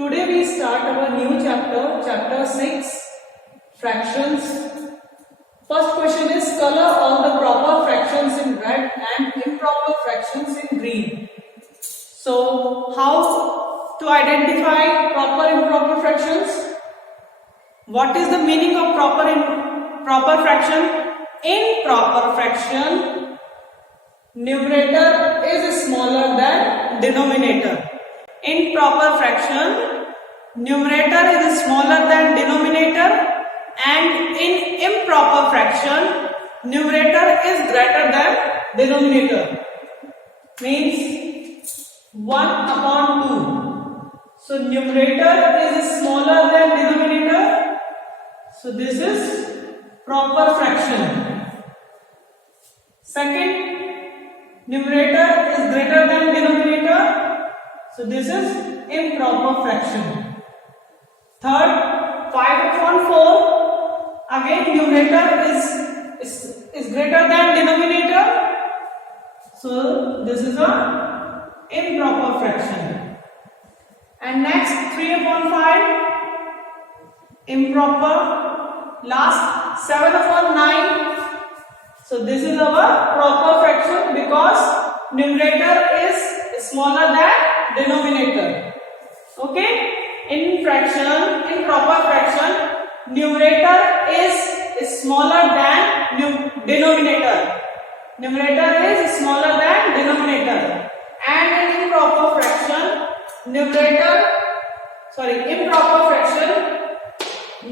Today we start our new chapter, chapter 6, fractions. First question is color all the proper fractions in red and improper fractions in green. So how to identify proper improper fractions? What is the meaning of proper fraction? Improper fraction, numerator is smaller than denominator. Improper fraction, numerator is smaller than denominator, and in improper fraction, numerator is greater than denominator. Means 1 upon 2. So numerator is smaller than denominator. So this is proper fraction. Second, numerator is greater than denominator. So this is improper fraction. Third, 5 upon 4. Again numerator is greater than denominator. So this is a improper fraction. And next 3 upon 5. Improper. Last 7 upon 9. So this is our proper fraction because numerator is smaller than denominator. Okay? In proper fraction, numerator is smaller than denominator. Numerator is smaller than denominator. And in improper fraction,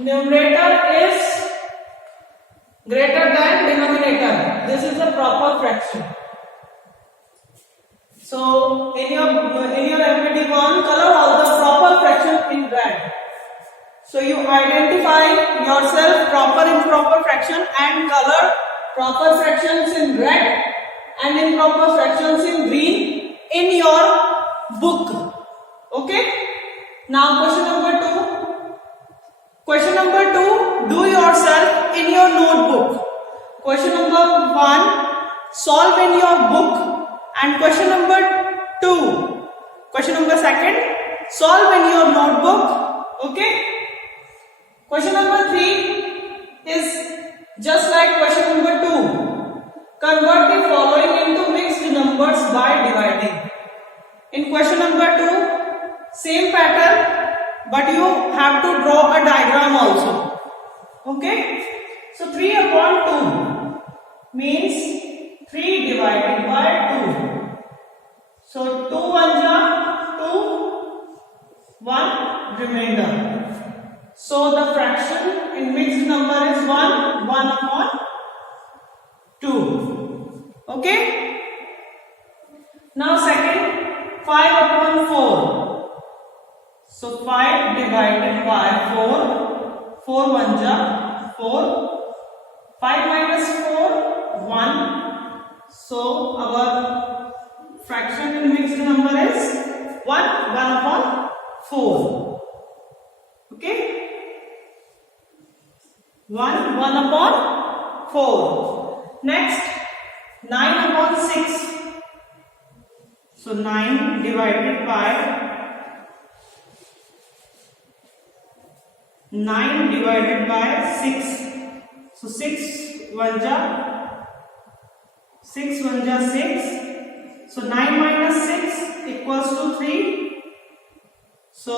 numerator is greater than denominator. This is a proper fraction. So in your activity 1, color all the proper fraction in red. So you identify yourself proper improper fraction and color proper fractions in red and improper fractions in green in your book. Okay? Now question number 2. Question number 2, do yourself in your notebook. Question number 1, solve in your book. And question number 2, question number 2, solve in your notebook. Okay? Question number 3 is just like question number 2. Convert the following into mixed numbers by dividing. In question number 2, same pattern, but you have to draw a diagram also. Okay? So 3 upon 2 means 3 divided by 2. So 2 1 ja 2, 1 remainder. So the fraction in mixed number is 1 upon 2. Okay? Now second, 5 upon 4. So 5 divided by 4. 4 1 ja 4. 5 minus 4, 1. So our fraction in mixed number is 1 upon 4. Okay? 1 upon 4. Next, 9 upon 6. So 9 divided by 6. So 6 1 ja 6. So 9 minus 6 equals to 3. So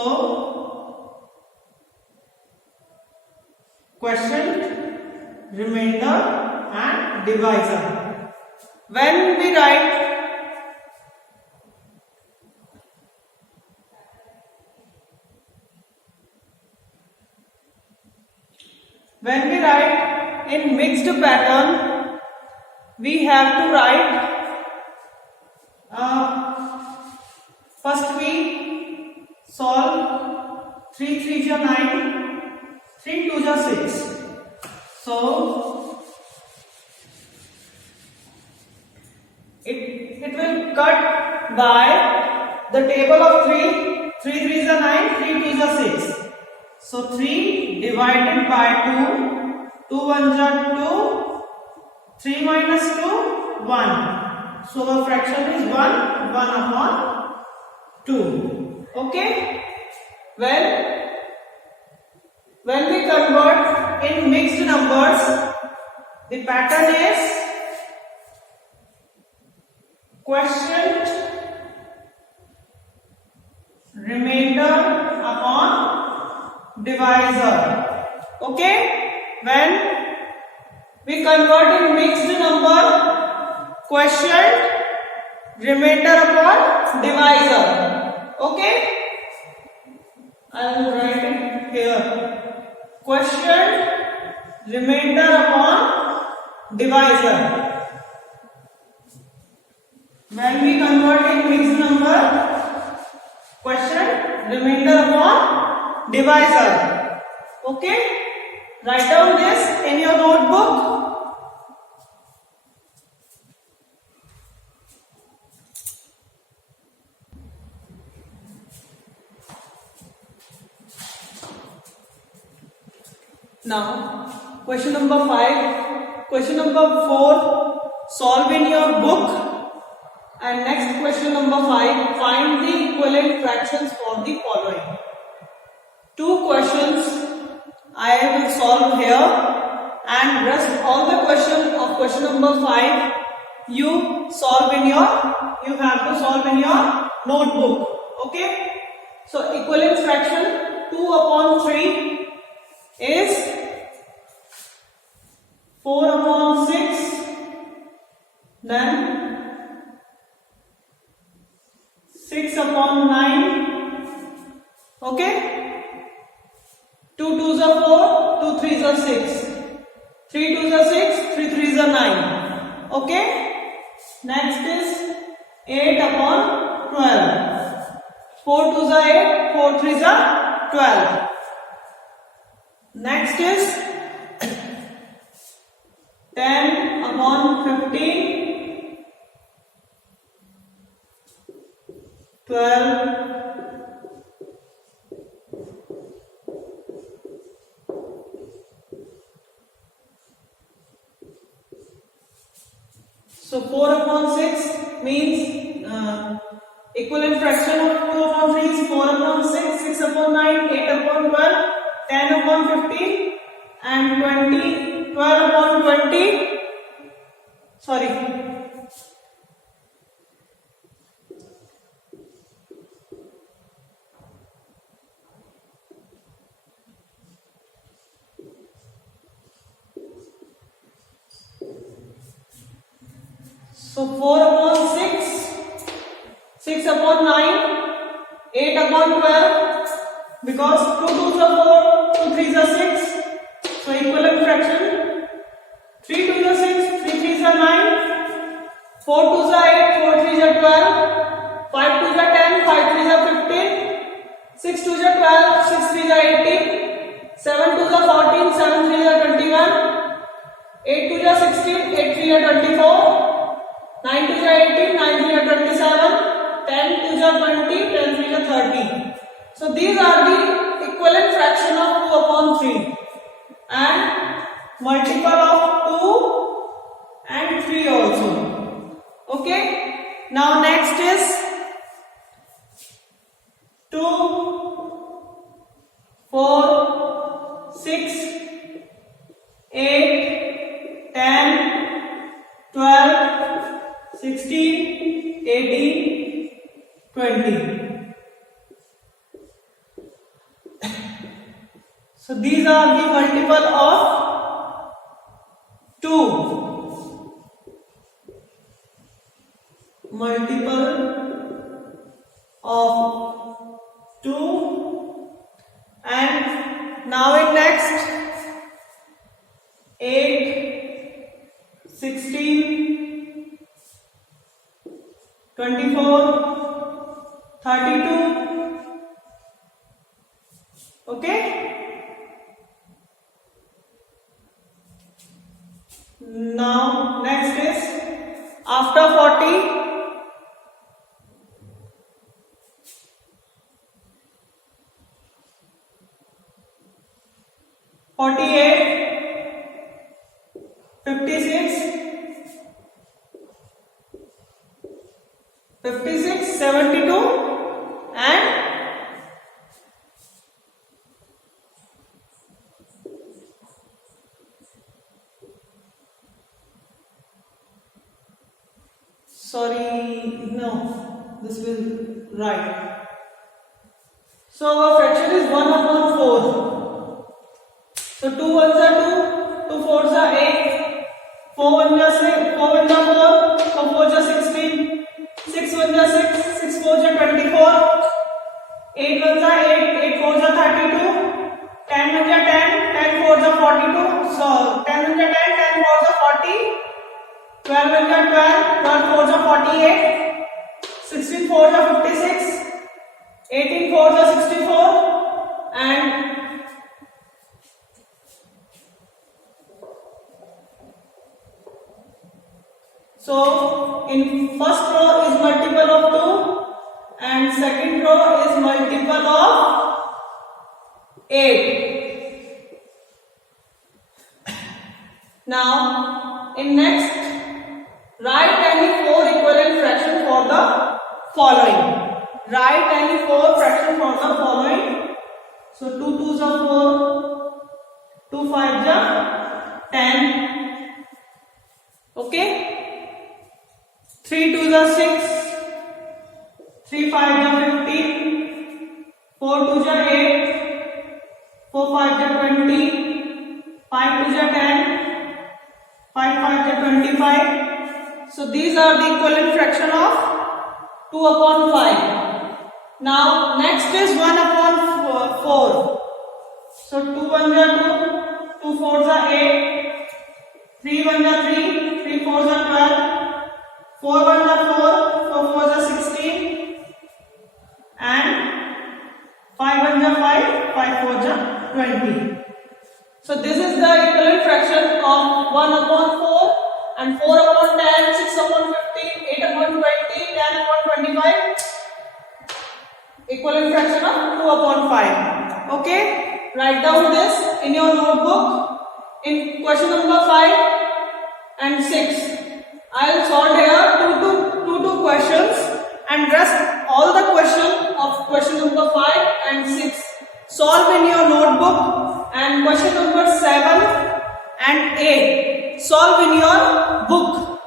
quotient, remainder and divisor. When we write in mixed pattern, we have to write first we solve 3 3 ja 9, 3 2 ja 6. So it will cut by the table of 3. 3 3 ja 9, 3 2 ja 6. So 3 divided by 2. 2 1 ja 2. 3 minus 2, 1. So the fraction is 1 upon 2. Okay? when we convert in mixed numbers, the pattern is quotient remainder upon divisor. Okay, when we convert in mixed number, quotient remainder upon divisor. Okay, I will write it here. Quotient remainder upon divisor. When we convert in mixed number, quotient remainder upon divisor. Okay, write down this in your notebook. Now, question number 5, question number 4, solve in your book, and next question number 5, find the equivalent fractions for the following. 2 questions I will solve here, and rest all the questions of question number 5 you have to solve in your notebook. Okay, so equivalent fraction 2 upon 3 is 4 upon 6, then 6 upon 9. Okay, 2 2s are 4, 2 3s are 6, 3 2s are 6, 3 3s are 9. Okay, next is 8 upon 12, 4 2s are 8, 4 3s are 12. Next is 10 upon 15, 12, so 4 upon 6 means equivalent fraction of 2 upon 3 is 4 upon 6, 6 upon 9, 8 upon 12, 10 upon 15 and 20, 12 upon 20, sorry, so 4 upon 6, 6 upon 9, 8 upon 12, because 2 2s are 4, 2 3s are 6, so equivalent fraction 3 2s are 6, 3 3s are 9, 4 2s are 8, 4 3s are 12, 5 2s are 10, 5 3s are 15, 6 2s are 12, 6 3s are 18, 7 2s are 14, 7 3s are 21, 8 2s are 16, 8 3s are 24, 9 2s are 18, 9 3s are 27, 10 2s are 20, 10 3s are 30. So these are the equivalent fraction of 2 upon 3 and multiple of 2 and 3 also. Okay, now next is 2, 4, 6, 8, 10, 12, 16, 18, 20. So these are the multiple of 2. Multiple of 2, and now in next 8, 16, 24, 32. Okay. Now next is after 40, 48, 56, 56, 72 and sorry, no, this will right. So our fraction is 1 upon 4. So 2 ones are 2, 2 fours are 8, 4 ones are 6, 4 ones are 4, 4 fours are 16, 6 ones are 6, 6 fours are 24, 8 ones are 8, 8 fours are 32, 10 ones are 10, 10 fours are 42, so 10 ones are 10, 10 fours are 40, 12 ones are 12, 12 fours are 48, 16 fours are 56, 18 fours are 64, and so in first row is multiple of 2 and second row is multiple of 8. Now in next, write any 4 equivalent fraction for the following. Write any 4 fraction for the following. So 2 2s are 4, 2 5s are 10. Okay. 3 2s are 6, 3 5s are 15, 4 2s are 8, 4 5s are 20, 5 2s are 10, 5 5s are 25. So these are the equivalent fraction of 2 upon 5. Now next is 1 upon 4. So 2 1s are 2, 2 4s are 8, 3 1s are 3, 3 4s are 12, 4 1s are 4, 4 4s are 16, and 5 1s are 5, 5 4s are 20. So this is the equivalent fraction of 1 upon 4 and 4 upon 10, 6 upon 15, 8 upon 20, 10 upon 25. Equivalent fraction of 2 upon 5. Okay, write down this in your notebook. In question number 5 and 6, I will solve here 2 questions and rest all the question of question number 5 and 6 solve in your notebook, and question number 7 and 8 solve in your book.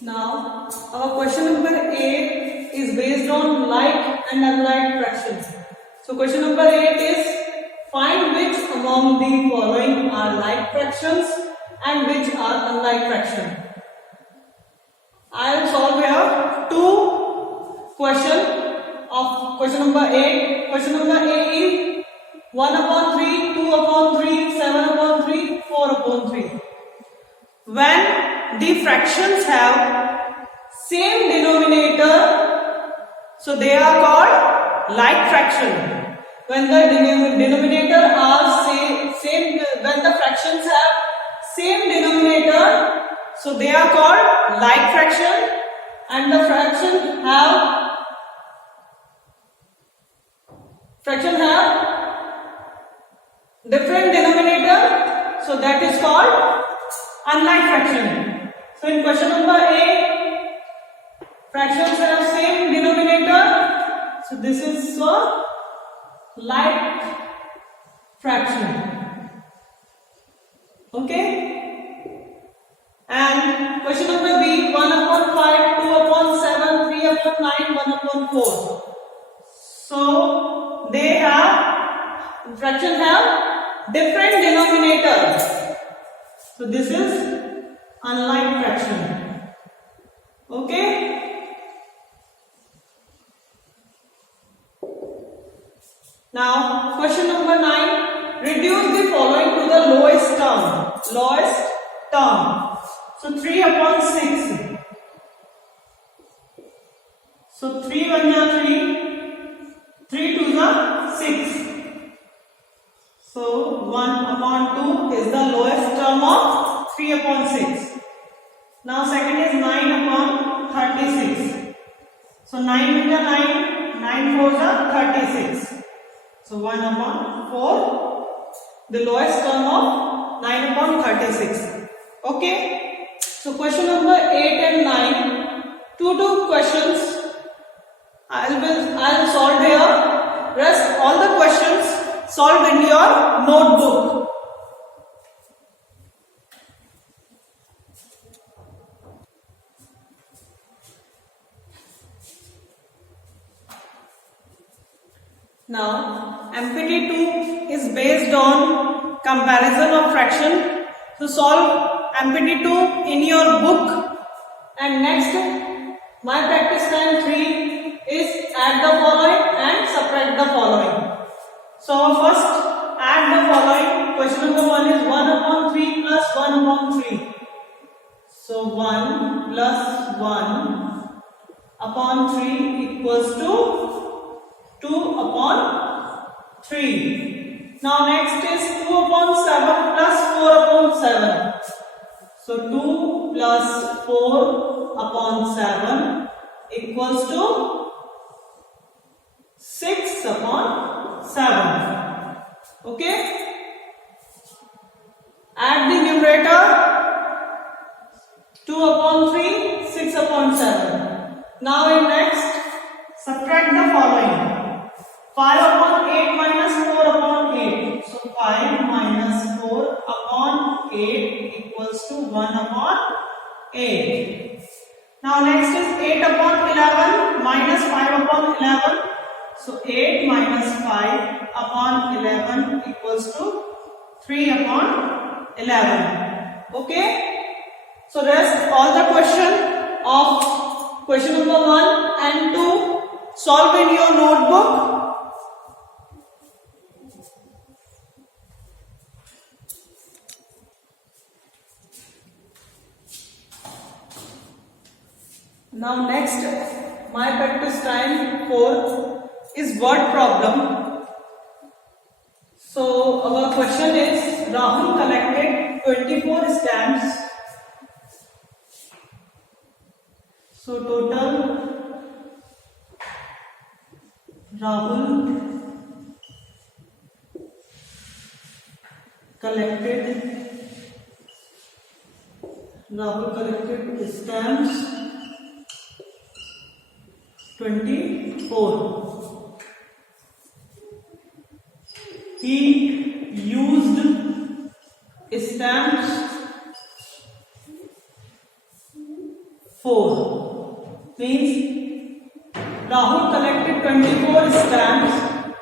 Now, our question number 8 is based on like and unlike fractions. So, question number 8 is find which among the following are like fractions and which are unlike fractions. I will solve here 2 questions of question number 8. Question number 8 is 1 upon 3, 2 upon 3, 7 upon 3, 4 upon 3. When the fractions have same denominator, so they are called like fraction. When the denominator are same, when the fractions have same denominator, so they are called like fraction, and the fraction have different denominator, so that is called unlike fraction. So in question number 8, fractions have same denominator, so this is a like fraction. Okay. And question number B, 1 upon 5, 2 upon 7, 3 upon 9, 1 upon 4. So they have fraction have different denominators. So this is unlike fraction. Okay. Now question number 9, reduce the following to the lowest term. Lowest term. So 3 upon 6. So 3 1s are 3, 3 2s are 6. So 1 upon 2 is the lowest term of 3 upon 6. Now second is 9 upon 36. So 9 1s are 9, 9 4s are 36. So 1 upon 4, the lowest term of 9 upon 36. Okay. So question number 8 and 9, two questions. I'll solve here. rest all the questions solved in your notebook. Now, MPT2 is based on comparison of fraction. So solve MPT2 in your book. And next, my practice time 3 is add the following and subtract the following. So first, add the following. Question number 1 is 1 upon 3 plus 1 upon 3. So 1 plus 1 upon 3 equals to 2 upon 3. Now next is 2 upon 7 plus 4 upon 7. So 2 plus 4 upon 7 equals to 6 upon 7. Okay? Add the numerator 2 upon 3, 6 upon 7. Now in next, subtract the following. 5 upon 8 minus 4 upon 8. So 5 minus 4 upon 8 equals to 1 upon 8. Now next is 8 upon 11 minus 5 upon 11. So 8 minus 5 upon 11 equals to 3 upon 11. Okay? So rest all the question number 1 and 2 solve in your notebook. Now next, my practice time 4 is word problem. So our question is, Rahul collected 24 stamps. So total Rahul collected stamps 24. He used stamps 4. Means Rahul collected 24 stamps.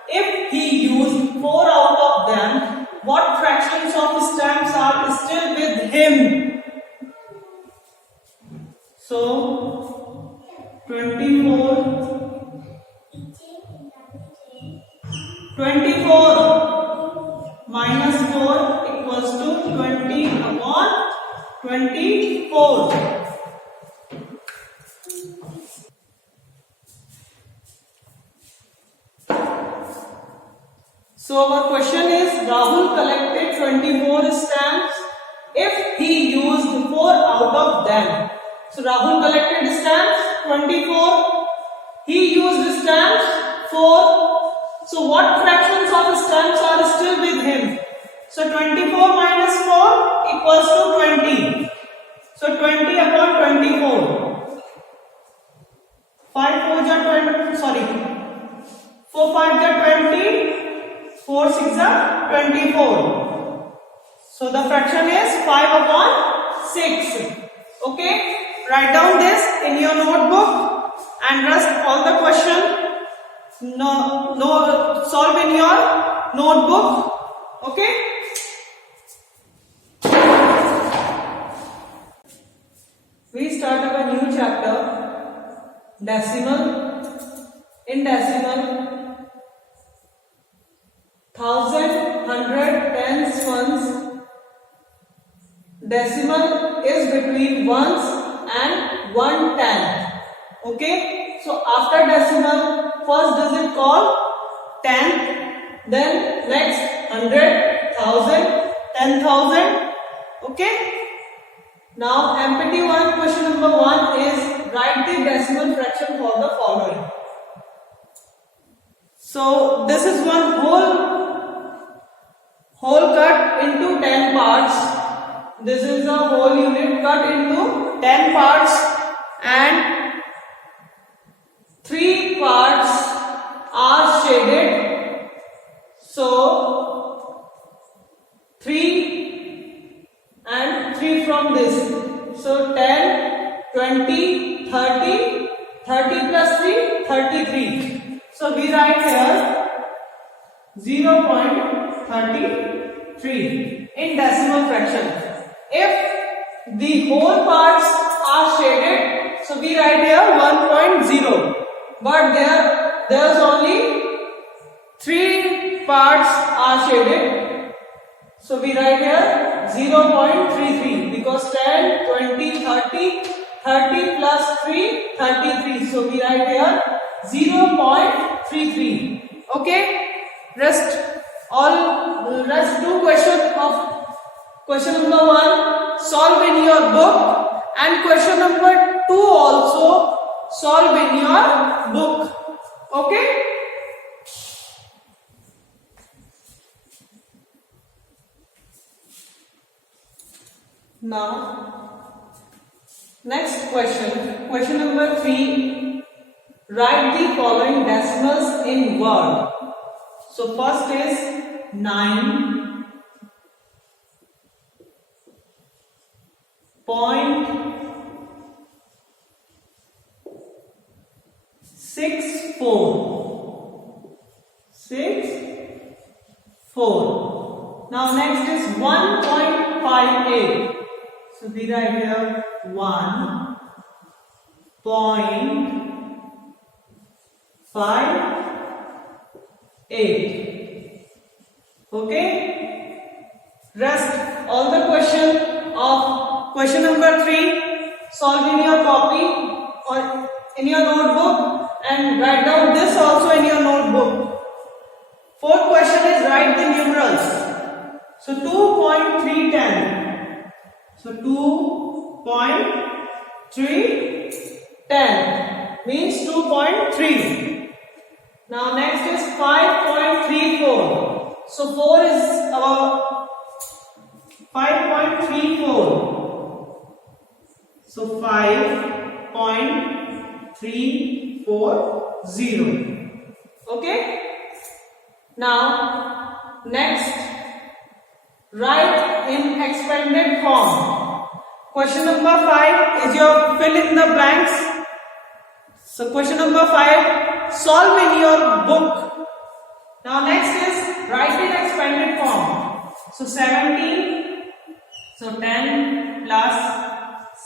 If he used 4 out of them, what fractions of stamps are still with him? So 24 minus 4 equals to 20 upon 24. So our question is, Rahul collected 24 stamps if he used 4 out of them. So Rahul collected stamps 24, he used stamps 4. So what fractions of stamps are still with him? So 24 minus 4 equals to 20. So 20 upon 24. 5 4 are 20, sorry. 4 5 are 20. 4 6 are 24. So the fraction is 5 upon 6. Okay? Write down this in your notebook and rest all the question solve in your notebook. Okay? We start our new chapter, decimal. In decimal, 1000, 100, tens, ones. Decimal is between ones and 1/10. Okay? So after decimal, first digit call 10, then next 100, 1000, 10,000. Okay? Now MPT1 question number 1 is, write the decimal fraction for the following. So this is one whole cut into 10 parts. This is a whole unit cut into 10 parts and 3 parts are shaded from this. So 10, 20, 30, 30 plus 3, 33. So we write here 0.33 in decimal fraction. If the whole parts are shaded, so we write here 1.0. But there's only 3 parts are shaded. So we write here 0.33 because 10, 20, 30, 30 plus 3, 33. So we write here 0.33. Okay? Rest two questions of question number 1 solve in your book, and question number 2 also solve in your book. Okay? Now, next question number 3. Write the following decimals in word. So first is 9, point 64. Now next is 1.58. So we write here 1.58. Okay? Rest all the question of question number 3 solve in your copy or in your notebook, and write down this also in your notebook. Fourth question is write the numerals. So 2.310. So 2.310 means 2.3. Now next is 5.34. So 4 is our 5.34. So 5.340. Okay? Now next, write in expanded form. Question number 5 is your fill in the blanks. So question number 5 solve in your book. Now next is write in expanded form. So 17. So 10 plus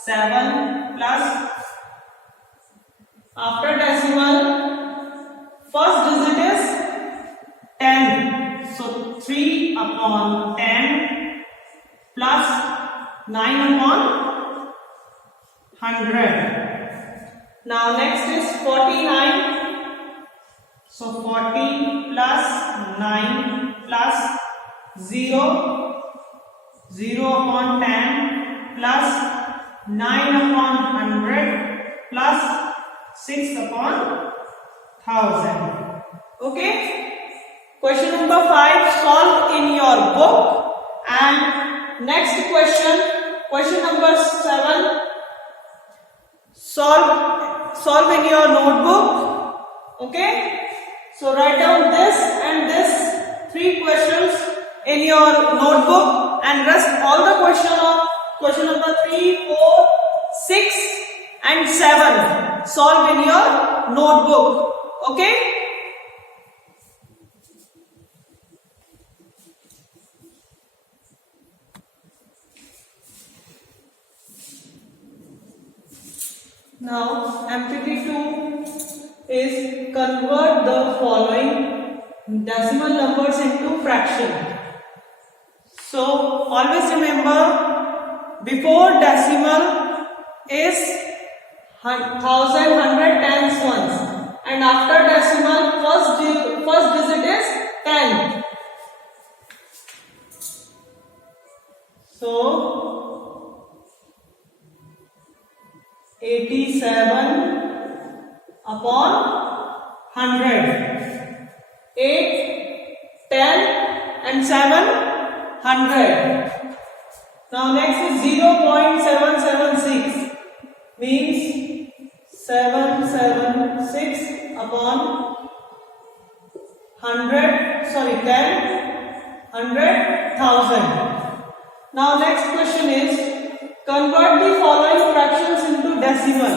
7 plus, after decimal, first digit is 10. So 3 upon 10 plus 9 upon 100. Now next is 49. So 40 plus 9 plus 0, 0 upon 10 plus 9 upon 100 plus 6 upon 1000. Okay? Question number 5 solve in your book, and next question number 7 solve in your notebook. Okay? So write down this and this 3 questions in your notebook, and rest all the question number 3, 4, 6 and 7 solve in your notebook. Okay? Now activity 2 is convert the following decimal numbers into fraction. So always remember, before decimal is 1000, 100, tens, ones, and after decimal first digit is 10. So 87 upon 100. 8, 10 and 7, 100. Now next is 0.776 means 776 upon 100, 10, 100, 1000. Now next question is convert the following fractions into decimal.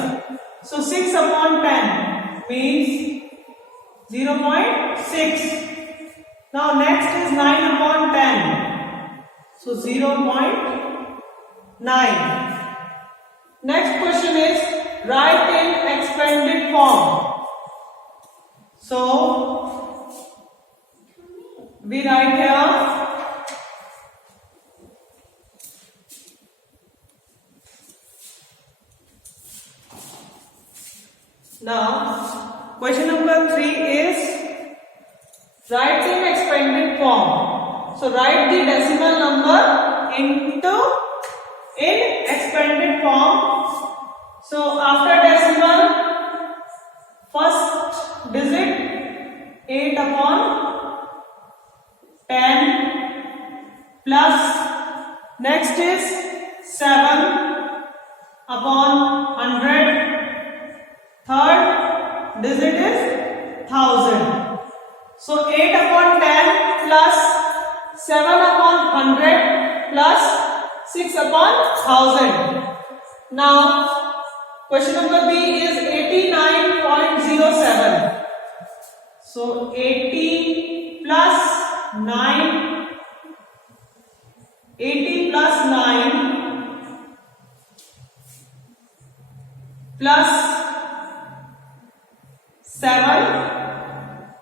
So 6 upon 10 means 0.6. Now next is 9 upon 10. So 0.9. Next question is write in expanded form. So we write here now question number 3 is write in expanded form. So write the decimal number in expanded form. So after decimal, first digit 8 upon 10 plus next is 7 upon 100. Third digit is 1000. So 8 upon 10 plus 7 upon 100 plus 6 upon 1000. Now question number B is 89.07. So 80 plus 9 plus 7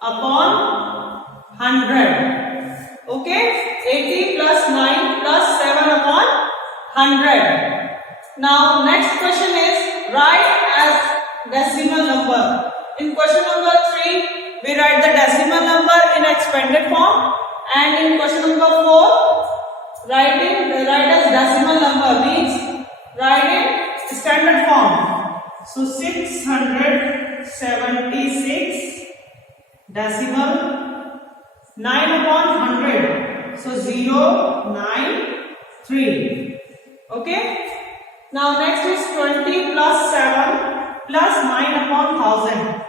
upon 100. Okay, 80 plus 9 plus 7 upon 100. Now next question is write as decimal number. In question number 3 we write the decimal number in expanded form, and in question number 4 write as decimal number means write in standard form. So 676 decimal 9 upon 100. So 093. Okay. Now next is 20 plus 7 plus 9 upon 1000.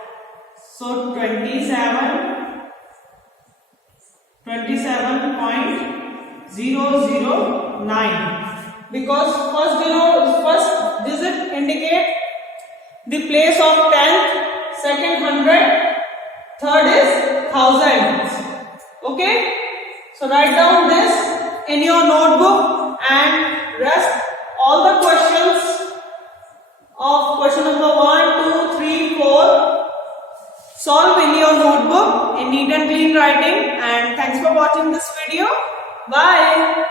So 27.009, because first digit indicate the place of tenth, second 100, third is thousands. Okay, so write down this in your notebook and rest all the questions of question number 1, 2, 3, 4 solve in your notebook in neat and clean writing. And thanks for watching this video. Bye.